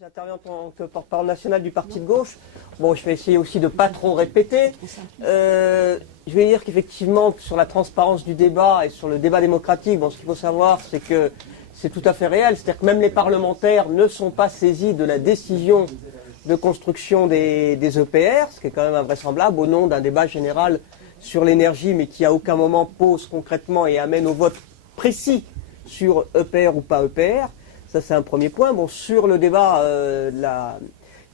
J'interviens en tant que porte-parole national du parti de gauche. Bon, je vais essayer aussi de ne pas trop répéter. Je vais dire qu'effectivement, sur la transparence du débat et sur le débat démocratique, bon, ce qu'il faut savoir, c'est que c'est tout à fait réel. C'est-à-dire que même les parlementaires ne sont pas saisis de la décision de construction des EPR, ce qui est quand même invraisemblable, au nom d'un débat général sur l'énergie, mais qui à aucun moment pose concrètement et amène au vote précis sur EPR ou pas EPR. Ça, c'est un premier point. Bon, sur le débat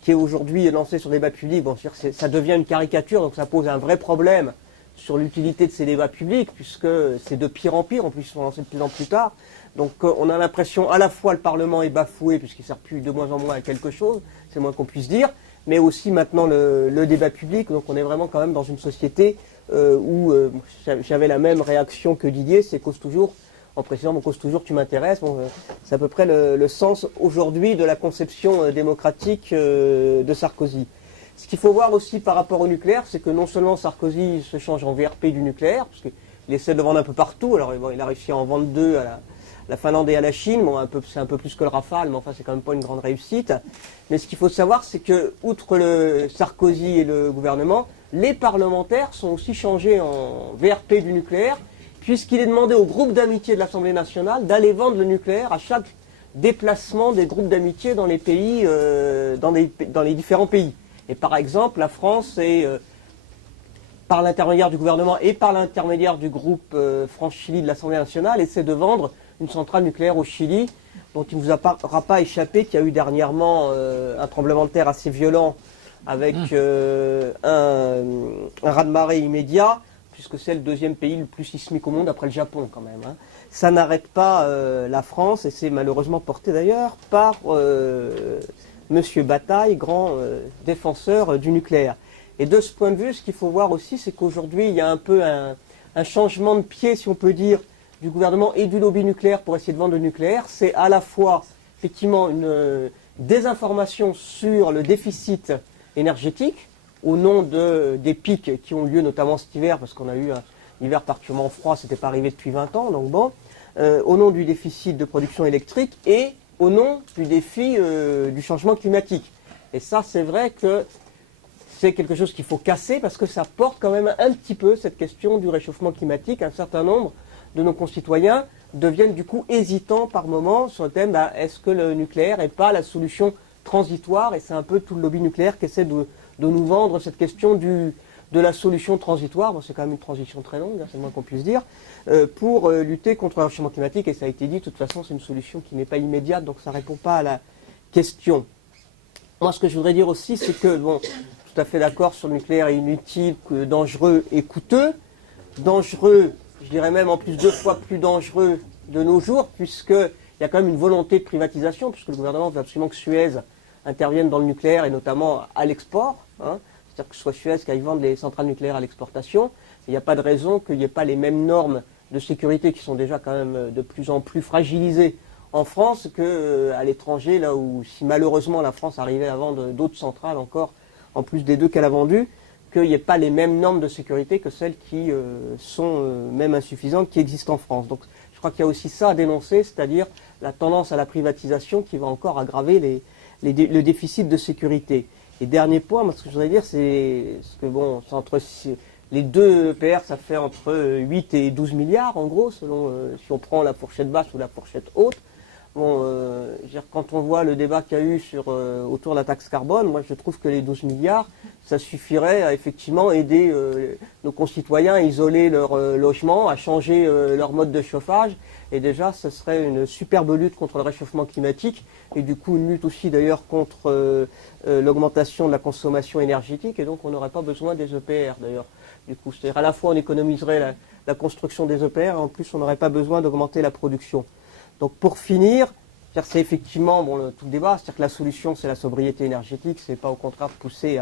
qui est aujourd'hui lancé sur le débat public, bon, ça devient une caricature, donc ça pose un vrai problème sur l'utilité de ces débats publics, puisque c'est de pire en pire, en plus ils sont lancés de plus en plus tard. Donc on a l'impression à la fois le Parlement est bafoué, puisqu'il ne sert plus de moins en moins à quelque chose, c'est le moins qu'on puisse dire, mais aussi maintenant le débat public. Donc on est vraiment quand même dans une société où j'avais la même réaction que Didier, c'est cause toujours. En précisant, mon cause toujours, tu m'intéresses. Bon, c'est à peu près le sens aujourd'hui de la conception démocratique de Sarkozy. Ce qu'il faut voir aussi par rapport au nucléaire, c'est que non seulement Sarkozy se change en VRP du nucléaire, parce qu'il essaie de le vendre un peu partout. Alors bon, il a réussi à en vendre 2 à la Finlande et à la Chine. Bon, c'est un peu plus que le Rafale, mais enfin c'est quand même pas une grande réussite. Mais ce qu'il faut savoir, c'est que outre le Sarkozy et le gouvernement, les parlementaires sont aussi changés en VRP du nucléaire, puisqu'il est demandé au groupe d'amitié de l'Assemblée nationale d'aller vendre le nucléaire à chaque déplacement des groupes d'amitié dans les pays, dans les différents pays. Et par exemple, la France est, par l'intermédiaire du gouvernement et par l'intermédiaire du groupe France-Chili de l'Assemblée nationale, essaie de vendre une centrale nucléaire au Chili, dont il ne vous aura pas échappé qu'il y a eu dernièrement un tremblement de terre assez violent avec un raz-de-marée immédiat, puisque c'est le deuxième pays le plus sismique au monde après le Japon quand même. Hein. Ça n'arrête pas la France, et c'est malheureusement porté d'ailleurs par Monsieur Bataille, grand défenseur du nucléaire. Et de ce point de vue, ce qu'il faut voir aussi, c'est qu'aujourd'hui, il y a un peu un changement de pied, si on peut dire, du gouvernement et du lobby nucléaire pour essayer de vendre le nucléaire. C'est à la fois, effectivement, une désinformation sur le déficit énergétique, au nom des pics qui ont lieu notamment cet hiver, parce qu'on a eu un hiver particulièrement froid, ce n'était pas arrivé depuis 20 ans, donc bon, au nom du déficit de production électrique et au nom du défi du changement climatique. Et ça, c'est vrai que c'est quelque chose qu'il faut casser, parce que ça porte quand même un petit peu cette question du réchauffement climatique. Un certain nombre de nos concitoyens deviennent du coup hésitants par moment sur le thème, est-ce que le nucléaire n'est pas la solution transitoire? Et c'est un peu tout le lobby nucléaire qui essaie de nous vendre cette question de la solution transitoire, bon, c'est quand même une transition très longue, hein, c'est le moins qu'on puisse dire, pour lutter contre le réchauffement climatique, et ça a été dit, de toute façon c'est une solution qui n'est pas immédiate, donc ça ne répond pas à la question. Moi ce que je voudrais dire aussi, c'est que, bon, tout à fait d'accord sur le nucléaire, inutile, dangereux et coûteux, dangereux, je dirais même en plus 2 fois plus dangereux de nos jours, puisqu'il y a quand même une volonté de privatisation, puisque le gouvernement veut absolument que Suez interviennent dans le nucléaire et notamment à l'export, hein. C'est-à-dire que ce soit Suez qui aille vendre les centrales nucléaires à l'exportation. Il n'y a pas de raison qu'il n'y ait pas les mêmes normes de sécurité qui sont déjà quand même de plus en plus fragilisées en France qu'à l'étranger, là où si malheureusement la France arrivait à vendre d'autres centrales encore, en plus des 2 qu'elle a vendues, qu'il n'y ait pas les mêmes normes de sécurité que celles qui sont même insuffisantes, qui existent en France. Donc je crois qu'il y a aussi ça à dénoncer, c'est-à-dire la tendance à la privatisation qui va encore aggraver le déficit de sécurité. Et dernier point, moi, ce que je voudrais dire, c'est que bon, entre les 2 EPR, ça fait entre 8 et 12 milliards, en gros, selon si on prend la fourchette basse ou la fourchette haute. Bon, quand on voit le débat qu'il y a eu autour de la taxe carbone, moi je trouve que les 12 milliards, ça suffirait à effectivement aider nos concitoyens à isoler leur logement, à changer leur mode de chauffage. Et déjà, ce serait une superbe lutte contre le réchauffement climatique et du coup une lutte aussi d'ailleurs contre l'augmentation de la consommation énergétique. Et donc on n'aurait pas besoin des EPR d'ailleurs. Du coup, c'est-à-dire à la fois on économiserait la construction des EPR et en plus on n'aurait pas besoin d'augmenter la production. Donc pour finir, c'est effectivement tout le débat, c'est-à-dire que la solution c'est la sobriété énergétique, c'est pas au contraire pousser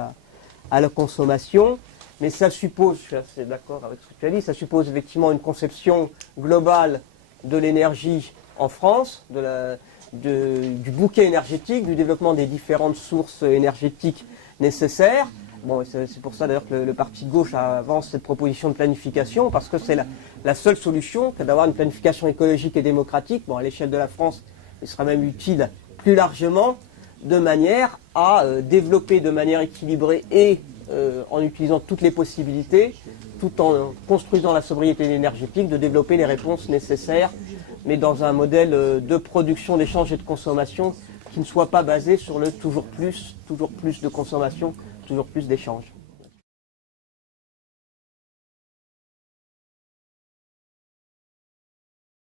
à la consommation, mais ça suppose, je suis assez d'accord avec ce que tu as dit, ça suppose effectivement une conception globale de l'énergie en France, du bouquet énergétique, du développement des différentes sources énergétiques nécessaires. Bon, c'est pour ça d'ailleurs que le parti de gauche avance cette proposition de planification, parce que c'est la seule solution que d'avoir une planification écologique et démocratique. Bon, à l'échelle de la France, il sera même utile plus largement de manière à développer de manière équilibrée et en utilisant toutes les possibilités, tout en construisant la sobriété énergétique, de développer les réponses nécessaires, mais dans un modèle de production, d'échange et de consommation qui ne soit pas basé sur le toujours plus de consommation, toujours plus d'échange.